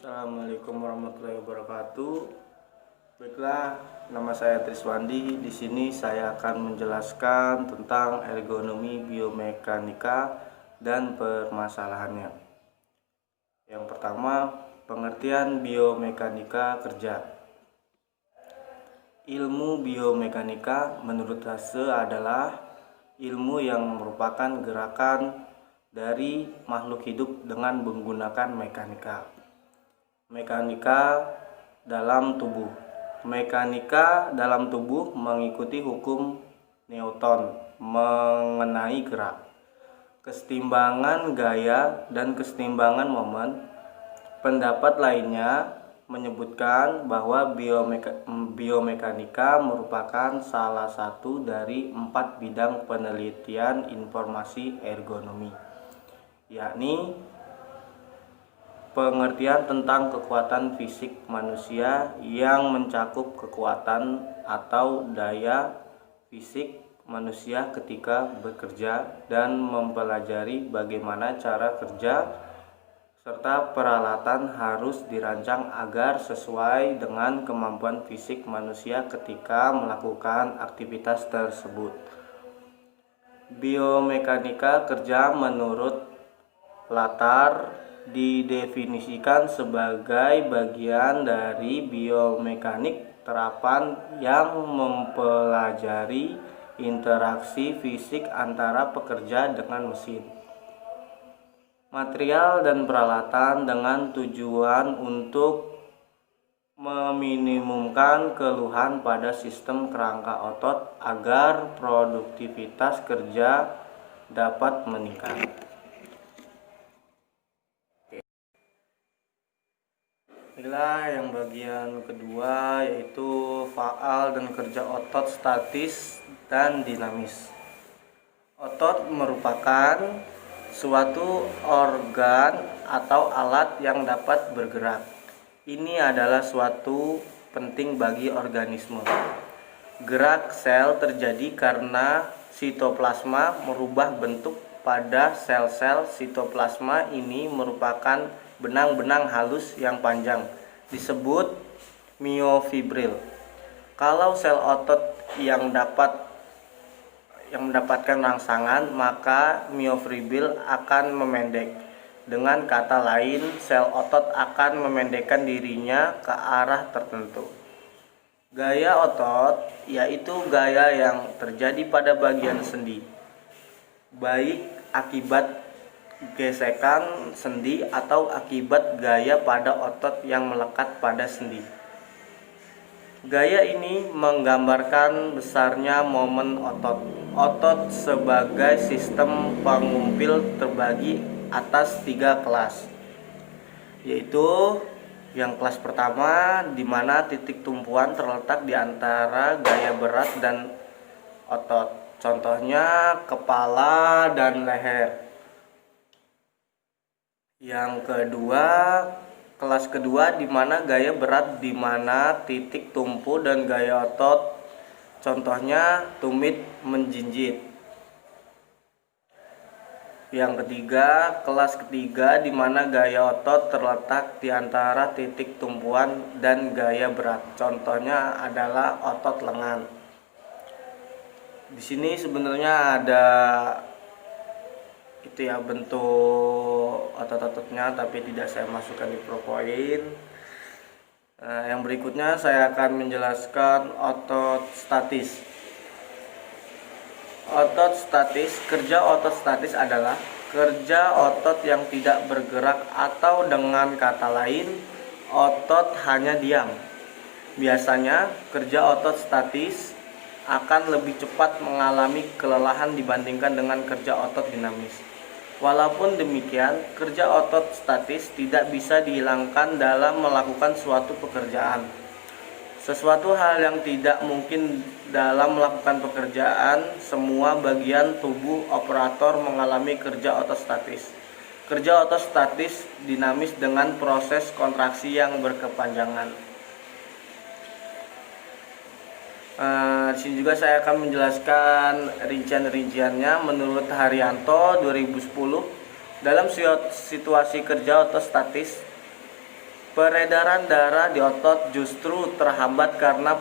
Assalamualaikum warahmatullahi wabarakatuh. Baiklah, nama saya Triswandi. Di sini saya akan menjelaskan tentang ergonomi biomekanika dan permasalahannya. Yang pertama, pengertian biomekanika kerja. Ilmu biomekanika menurut Hase adalah ilmu yang merupakan gerakan dari makhluk hidup dengan menggunakan mekanika. Mekanika dalam tubuh. Mekanika dalam tubuh mengikuti hukum Newton mengenai gerak, kesetimbangan gaya, dan kesetimbangan momen. Pendapat lainnya menyebutkan bahwa biomekanika merupakan salah satu dari 4 bidang penelitian informasi ergonomi, yakni pengertian tentang kekuatan fisik manusia yang mencakup kekuatan atau daya fisik manusia ketika bekerja dan mempelajari bagaimana cara kerja serta peralatan harus dirancang agar sesuai dengan kemampuan fisik manusia ketika melakukan aktivitas tersebut. Biomekanika kerja menurut latar didefinisikan sebagai bagian dari biomekanik terapan yang mempelajari interaksi fisik antara pekerja dengan mesin, material, dan peralatan dengan tujuan untuk meminimumkan keluhan pada sistem kerangka otot agar produktivitas kerja dapat meningkat. Inilah yang bagian kedua, yaitu faal dan kerja otot statis dan dinamis. Otot merupakan suatu organ atau alat yang dapat bergerak. Ini adalah suatu penting bagi organisme. Gerak sel terjadi karena sitoplasma merubah bentuk pada sel-sel. Sitoplasma ini merupakan benang-benang halus yang panjang, disebut miofibril. Kalau sel otot yang mendapatkan rangsangan, maka miofibril akan memendek. Dengan kata lain, sel otot akan memendekkan dirinya ke arah tertentu. Gaya otot yaitu gaya yang terjadi pada bagian sendi, baik akibat gesekan sendi atau akibat gaya pada otot yang melekat pada sendi. Gaya ini menggambarkan besarnya momen otot. Otot sebagai sistem pengumpil terbagi atas 3 kelas, yaitu yang kelas pertama di mana titik tumpuan terletak di antara gaya berat dan otot. Contohnya kepala dan leher. Yang kedua, kelas kedua di mana gaya berat di mana titik tumpu dan gaya otot. Contohnya tumit menjinjit. Yang ketiga, kelas ketiga di mana gaya otot terletak di antara titik tumpuan dan gaya berat. Contohnya adalah otot lengan. Di sini sebenarnya ada bentuk otot-ototnya, tapi tidak saya masukkan di PowerPoint. Yang berikutnya saya akan menjelaskan otot statis. Otot statis. Kerja otot statis adalah kerja otot yang tidak bergerak, atau dengan kata lain, otot hanya diam. Biasanya kerja otot statis akan lebih cepat mengalami kelelahan dibandingkan dengan kerja otot dinamis. Walaupun demikian, kerja otot statis tidak bisa dihilangkan dalam melakukan suatu pekerjaan. Sesuatu hal yang tidak mungkin dalam melakukan pekerjaan. Semua bagian tubuh operator mengalami kerja otot statis. Kerja otot statis dinamis dengan proses kontraksi yang berkepanjangan. Di sini juga saya akan menjelaskan rincian-rinciannya. Menurut Haryanto 2010, dalam situasi kerja otot statis, Peredaran darah di otot justru terhambat karena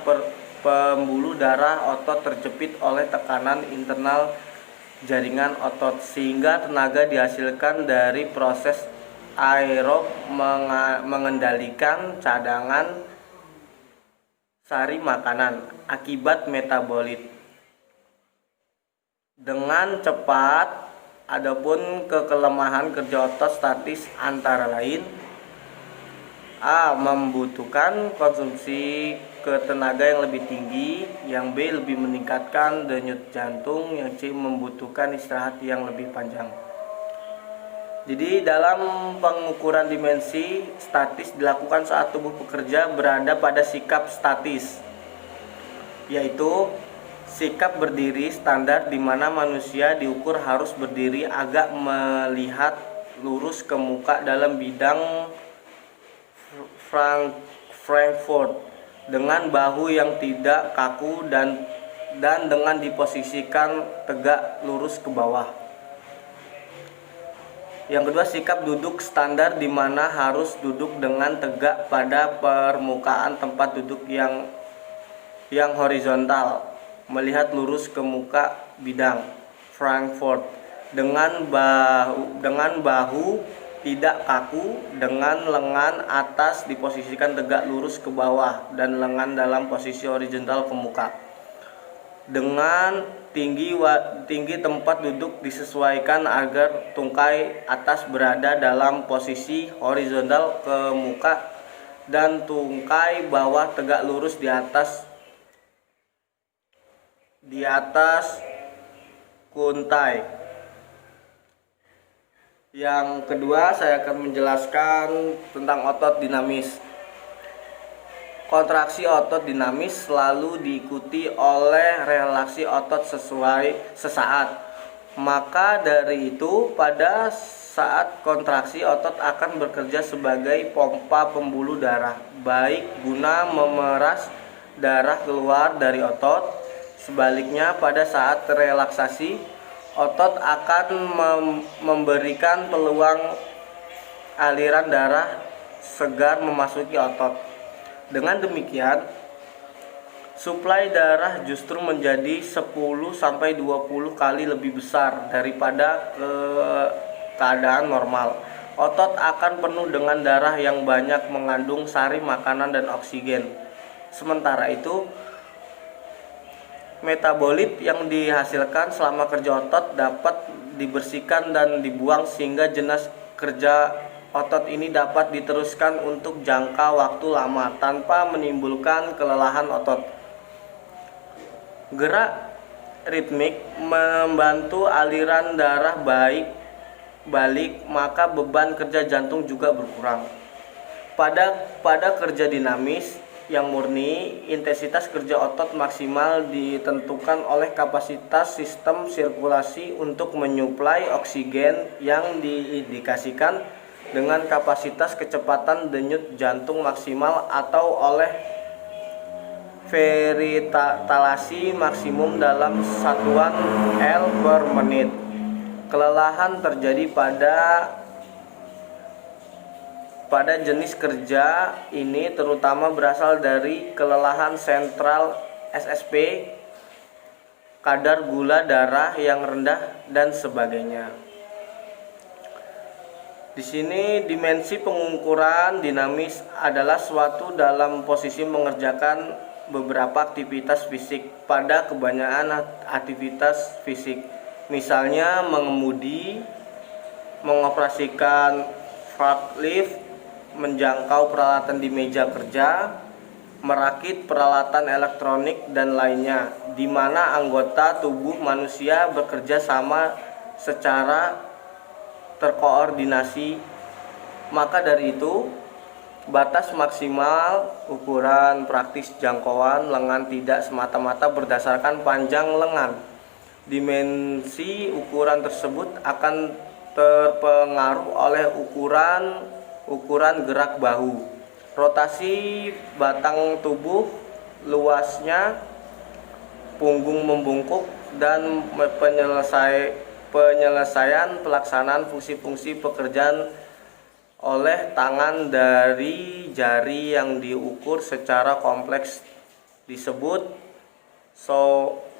pembuluh darah otot terjepit oleh tekanan internal jaringan otot, sehingga tenaga dihasilkan dari proses aerob mengendalikan cadangan sari makanan akibat metabolit dengan cepat. Adapun kelemahan kerja otot statis antara lain: A. Membutuhkan konsumsi tenaga yang lebih tinggi. Yang B. Lebih meningkatkan denyut jantung. Yang C. Membutuhkan istirahat yang lebih panjang. Jadi dalam pengukuran dimensi statis dilakukan saat tubuh pekerja berada pada sikap statis, yaitu sikap berdiri standar, di mana manusia diukur harus berdiri agak melihat lurus ke muka dalam bidang Frankfurt dengan bahu yang tidak kaku dan dengan diposisikan tegak lurus ke bawah. Yang kedua, sikap duduk standar, di mana harus duduk dengan tegak pada permukaan tempat duduk yang horizontal, melihat lurus ke muka bidang Frankfurt dengan bahu tidak kaku, dengan lengan atas diposisikan tegak lurus ke bawah dan lengan dalam posisi horizontal ke muka. Dengan tinggi tempat duduk disesuaikan agar tungkai atas berada dalam posisi horizontal ke muka dan tungkai bawah tegak lurus di atas kuntai. Yang kedua, saya akan menjelaskan tentang otot dinamis. Kontraksi otot dinamis selalu diikuti oleh relaksi otot sesaat. Maka dari itu, pada saat kontraksi otot akan bekerja sebagai pompa pembuluh darah, baik guna memeras darah keluar dari otot. Sebaliknya, pada saat relaksasi, otot akan memberikan peluang aliran darah segar memasuki otot. Dengan demikian, suplai darah justru menjadi 10-20 kali lebih besar daripada keadaan normal. Otot akan penuh dengan darah yang banyak mengandung sari makanan dan oksigen. Sementara itu, metabolit yang dihasilkan selama kerja otot dapat dibersihkan dan dibuang, sehingga jenis kerja otot ini dapat diteruskan untuk jangka waktu lama tanpa menimbulkan kelelahan otot. Gerak ritmik membantu aliran darah balik, maka beban kerja jantung juga berkurang. Pada kerja dinamis yang murni, intensitas kerja otot maksimal ditentukan oleh kapasitas sistem sirkulasi untuk menyuplai oksigen yang diindikasikan dengan kapasitas kecepatan denyut jantung maksimal atau oleh veritalasi maksimum dalam satuan L per menit. Kelelahan terjadi pada jenis kerja ini terutama berasal dari kelelahan sentral SSP, kadar gula darah yang rendah, dan sebagainya. Di sini dimensi pengukuran dinamis adalah suatu dalam posisi mengerjakan beberapa aktivitas fisik pada kebanyakan aktivitas fisik. Misalnya mengemudi, mengoperasikan forklift, menjangkau peralatan di meja kerja, merakit peralatan elektronik dan lainnya, di mana anggota tubuh manusia bekerja sama secara terkoordinasi. Maka dari itu, batas maksimal ukuran praktis jangkauan lengan tidak semata-mata berdasarkan panjang lengan. Dimensi ukuran tersebut akan terpengaruh oleh ukuran gerak bahu, rotasi batang tubuh, luasnya punggung membungkuk, dan penyelesaian pelaksanaan fungsi-fungsi pekerjaan oleh tangan dari jari yang diukur secara kompleks disebut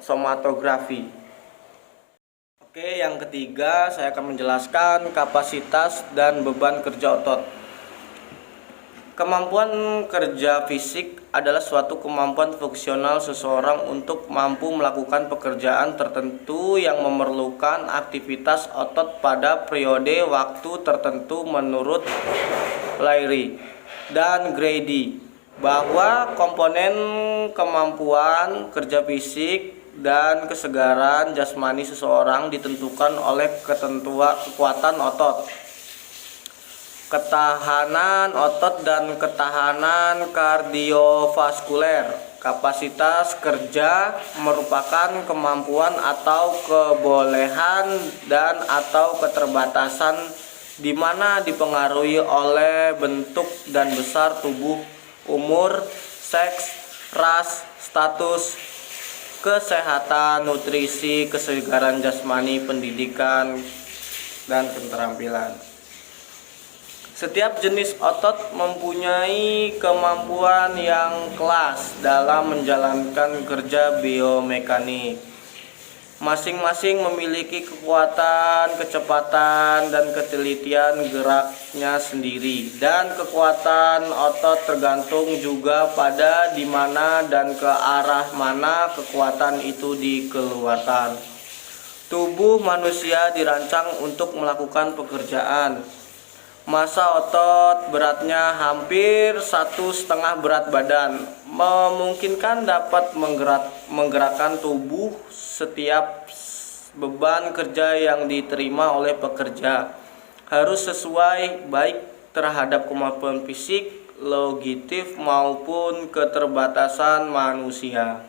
somatografi. Oke, yang ketiga saya akan menjelaskan kapasitas dan beban kerja otot. Kemampuan kerja fisik adalah suatu kemampuan fungsional seseorang untuk mampu melakukan pekerjaan tertentu yang memerlukan aktivitas otot pada periode waktu tertentu menurut Lyry dan Grady bahwa komponen kemampuan kerja fisik dan kesegaran jasmani seseorang ditentukan oleh kekuatan otot, ketahanan otot dan ketahanan kardiovaskuler. Kapasitas kerja merupakan kemampuan atau kebolehan dan atau keterbatasan di mana dipengaruhi oleh bentuk dan besar tubuh, umur, seks, ras, status, kesehatan, nutrisi, kesegaran jasmani, pendidikan, dan keterampilan. Setiap jenis otot mempunyai kemampuan yang kelas dalam menjalankan kerja biomekanik. Masing-masing memiliki kekuatan, kecepatan, dan ketelitian geraknya sendiri. Dan kekuatan otot tergantung juga pada di mana dan ke arah mana kekuatan itu dikeluarkan. Tubuh manusia dirancang untuk melakukan pekerjaan. Massa otot beratnya hampir 1,5 berat badan, memungkinkan dapat menggerakkan tubuh. Setiap beban kerja yang diterima oleh pekerja harus sesuai baik terhadap kemampuan fisik, logistik maupun keterbatasan manusia.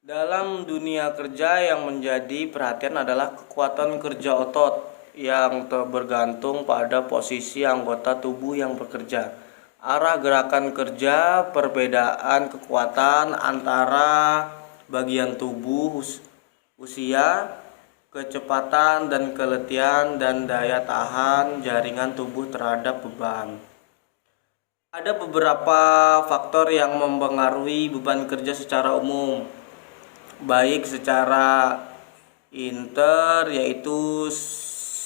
Dalam dunia kerja yang menjadi perhatian adalah kekuatan kerja otot yang bergantung pada posisi anggota tubuh yang bekerja, arah gerakan kerja, perbedaan kekuatan antara bagian tubuh, usia, kecepatan dan keletihan, dan daya tahan jaringan tubuh terhadap beban. Ada beberapa faktor yang mempengaruhi beban kerja secara umum, baik secara yaitu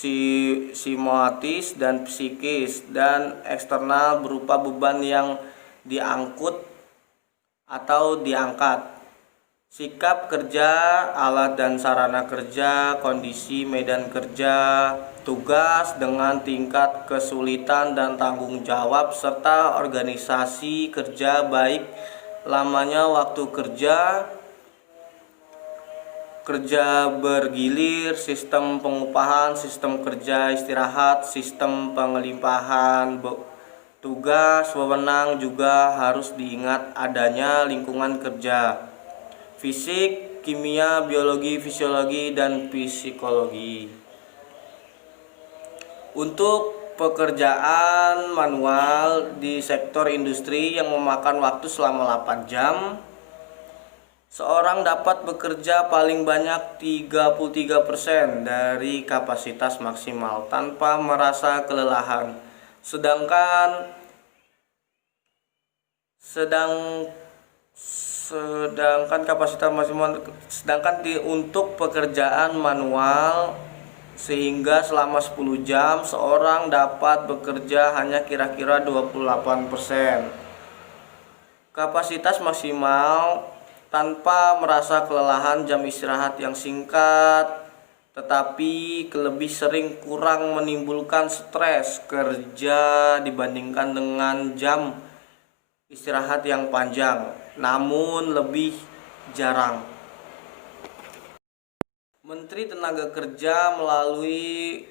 psikomotis dan psikis, dan eksternal berupa beban yang diangkut atau diangkat, sikap kerja, alat dan sarana kerja, kondisi medan kerja, tugas dengan tingkat kesulitan dan tanggung jawab, serta organisasi kerja baik lamanya waktu kerja bergilir, sistem pengupahan, sistem kerja istirahat, sistem pengelimpahan tugas, wewenang. Juga harus diingat adanya lingkungan kerja, fisik, kimia, biologi, fisiologi, dan psikologi. Untuk pekerjaan manual di sektor industri yang memakan waktu selama 8 jam, seorang dapat bekerja paling banyak 33% dari kapasitas maksimal tanpa merasa kelelahan. Sedangkan kapasitas maksimal untuk pekerjaan manual, sehingga selama 10 jam seorang dapat bekerja hanya kira-kira 28%. Kapasitas maksimal tanpa merasa kelelahan, jam istirahat yang singkat tetapi lebih sering kurang menimbulkan stres kerja dibandingkan dengan jam istirahat yang panjang namun lebih jarang. Menteri Tenaga Kerja melalui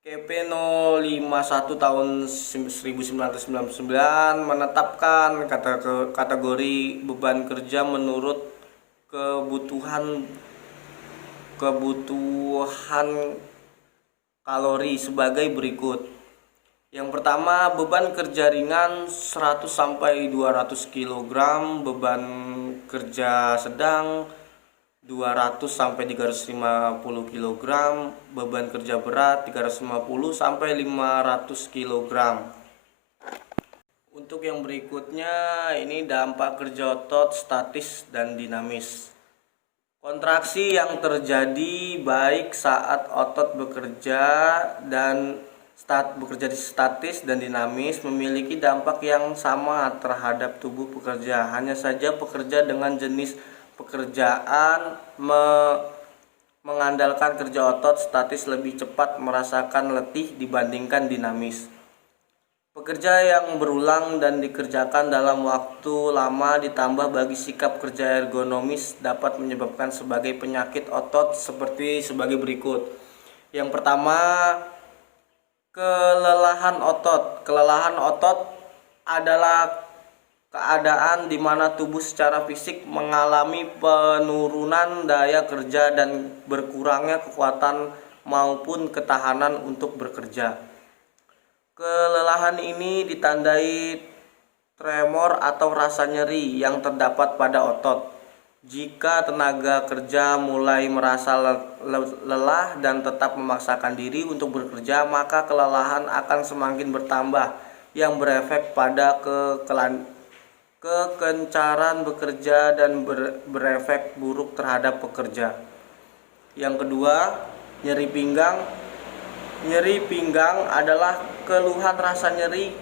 KP No. 51 tahun 1999 menetapkan kategori beban kerja menurut kebutuhan kalori sebagai berikut. Yang pertama, beban kerja ringan 100 sampai 200 kg, beban kerja sedang 200 sampai 350 kg, beban kerja berat 350 sampai 500 kg. Untuk yang berikutnya ini dampak kerja otot statis dan dinamis. Kontraksi yang terjadi baik saat otot bekerja statis dan dinamis memiliki dampak yang sama terhadap tubuh pekerja. Hanya saja pekerja dengan jenis pekerjaan mengandalkan kerja otot statis lebih cepat merasakan letih dibandingkan dinamis. Pekerja yang berulang dan dikerjakan dalam waktu lama ditambah bagi sikap kerja ergonomis dapat menyebabkan sebagai penyakit otot sebagai berikut. Yang pertama, kelelahan otot. Kelelahan otot adalah keadaan di mana tubuh secara fisik mengalami penurunan daya kerja dan berkurangnya kekuatan maupun ketahanan untuk bekerja. Kelelahan ini ditandai tremor atau rasa nyeri yang terdapat pada otot. Jika tenaga kerja mulai merasa lelah dan tetap memaksakan diri untuk bekerja, maka kelelahan akan semakin bertambah yang berefek pada kekencaran bekerja dan berefek buruk terhadap pekerja. Yang kedua, nyeri pinggang. Nyeri pinggang adalah keluhan rasa nyeri,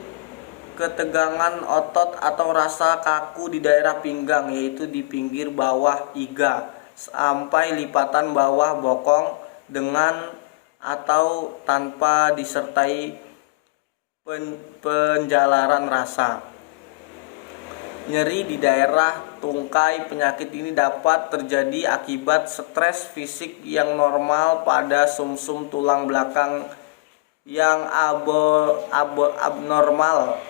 ketegangan otot atau rasa kaku di daerah pinggang, yaitu di pinggir bawah iga sampai lipatan bawah bokong dengan atau tanpa disertai penjalaran rasa. Nyeri di daerah tungkai. Penyakit ini dapat terjadi akibat stres fisik yang normal pada sumsum tulang belakang yang abnormal.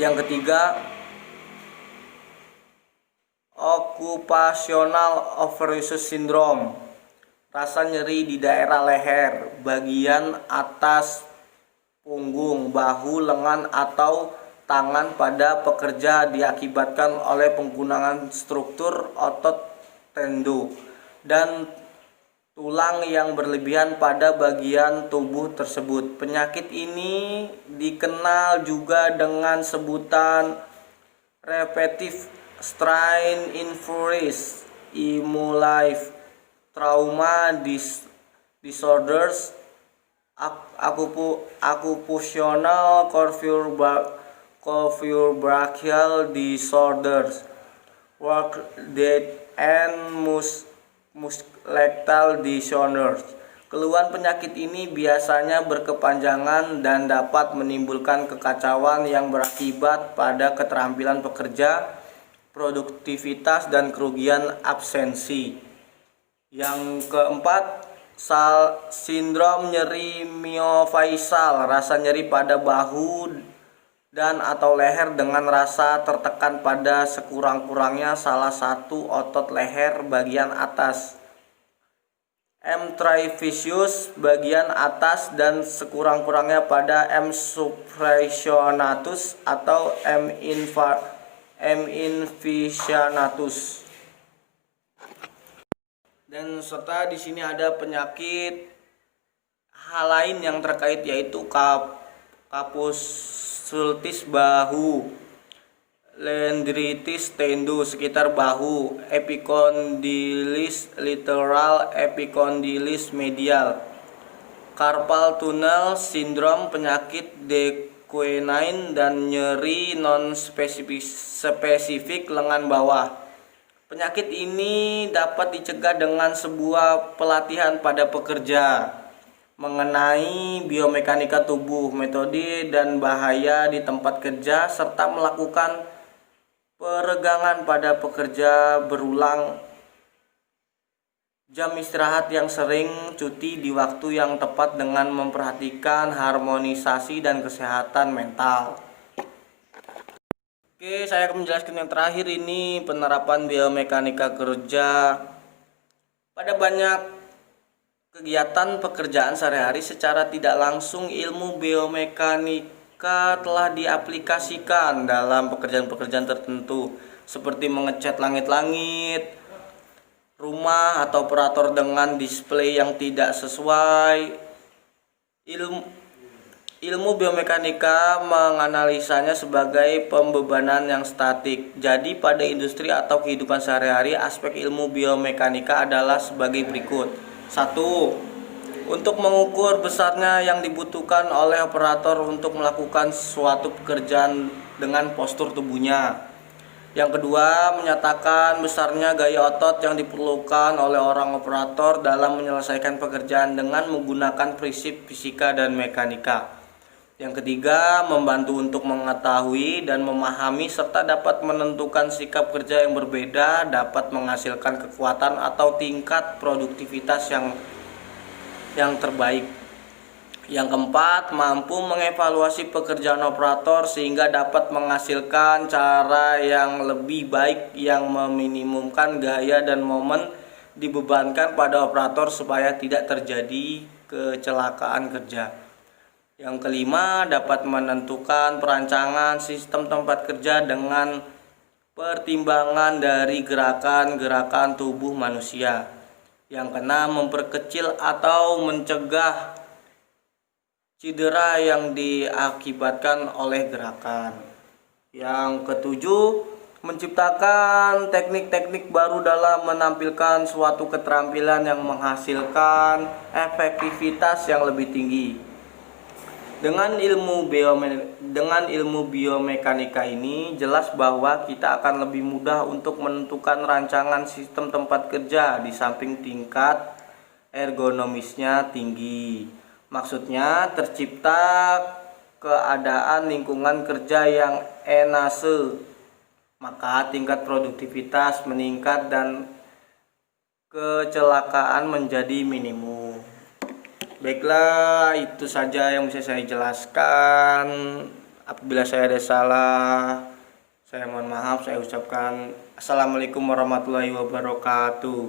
Yang ketiga, occupational overuse syndrome. Rasa nyeri di daerah leher, bagian atas punggung, bahu, lengan atau tangan pada pekerja diakibatkan oleh penggunaan struktur otot tendo dan tulang yang berlebihan pada bagian tubuh tersebut. Penyakit ini dikenal juga dengan sebutan repetitive strain injuries, immobilized trauma disorders, occupational curvature disorders, work death and musculoskeletal disorders. Keluhan penyakit ini biasanya berkepanjangan dan dapat menimbulkan kekacauan yang berakibat pada keterampilan pekerja, produktivitas, dan kerugian absensi. Yang keempat, sindrom nyeri myofacial. Rasa nyeri pada bahu dan atau leher dengan rasa tertekan pada sekurang-kurangnya salah satu otot leher bagian atas. M. trifisius bagian atas dan sekurang-kurangnya pada M. supraspinatus atau M. infissionatus. Dan serta di sini ada penyakit hal lain yang terkait, yaitu capsulitis bahu, dendritis tendo sekitar bahu, epicondylis lateral, epicondylis medial, carpal tunnel syndrome, penyakit Dequenin, dan nyeri non spesifik lengan bawah. Penyakit ini dapat dicegah dengan sebuah pelatihan pada pekerja mengenai biomekanika tubuh, metode dan bahaya di tempat kerja, serta melakukan peregangan pada pekerja berulang, jam istirahat yang sering, cuti di waktu yang tepat dengan memperhatikan harmonisasi dan kesehatan mental. Oke, saya akan menjelaskan yang terakhir ini, penerapan biomekanika kerja pada banyak kegiatan pekerjaan sehari-hari. Secara tidak langsung ilmu biomekanika telah diaplikasikan dalam pekerjaan-pekerjaan tertentu seperti mengecat langit-langit, rumah atau operator dengan display yang tidak sesuai. Ilmu biomekanika menganalisanya sebagai pembebanan yang statik. Jadi pada industri atau kehidupan sehari-hari, aspek ilmu biomekanika adalah sebagai berikut. 1. Untuk mengukur besarnya yang dibutuhkan oleh operator untuk melakukan suatu pekerjaan dengan postur tubuhnya. Yang kedua, menyatakan besarnya gaya otot yang diperlukan oleh orang operator dalam menyelesaikan pekerjaan dengan menggunakan prinsip fisika dan mekanika. Yang ketiga, membantu untuk mengetahui dan memahami serta dapat menentukan sikap kerja yang berbeda dapat menghasilkan kekuatan atau tingkat produktivitas yang terbaik. Yang keempat, mampu mengevaluasi pekerjaan operator sehingga dapat menghasilkan cara yang lebih baik yang meminimumkan gaya dan momen dibebankan pada operator supaya tidak terjadi kecelakaan kerja. Yang kelima, dapat menentukan perancangan sistem tempat kerja dengan pertimbangan dari gerakan-gerakan tubuh manusia. Yang keenam, memperkecil atau mencegah cedera yang diakibatkan oleh gerakan. Yang ketujuh, menciptakan teknik-teknik baru dalam menampilkan suatu keterampilan yang menghasilkan efektivitas yang lebih tinggi. Dengan ilmu biomekanika ini jelas bahwa kita akan lebih mudah untuk menentukan rancangan sistem tempat kerja di samping tingkat ergonomisnya tinggi. Maksudnya tercipta keadaan lingkungan kerja yang enase, maka tingkat produktivitas meningkat dan kecelakaan menjadi minimum. Baiklah, itu saja yang bisa saya jelaskan. Apabila saya ada salah, saya mohon maaf. Saya ucapkan Assalamualaikum warahmatullahi wabarakatuh.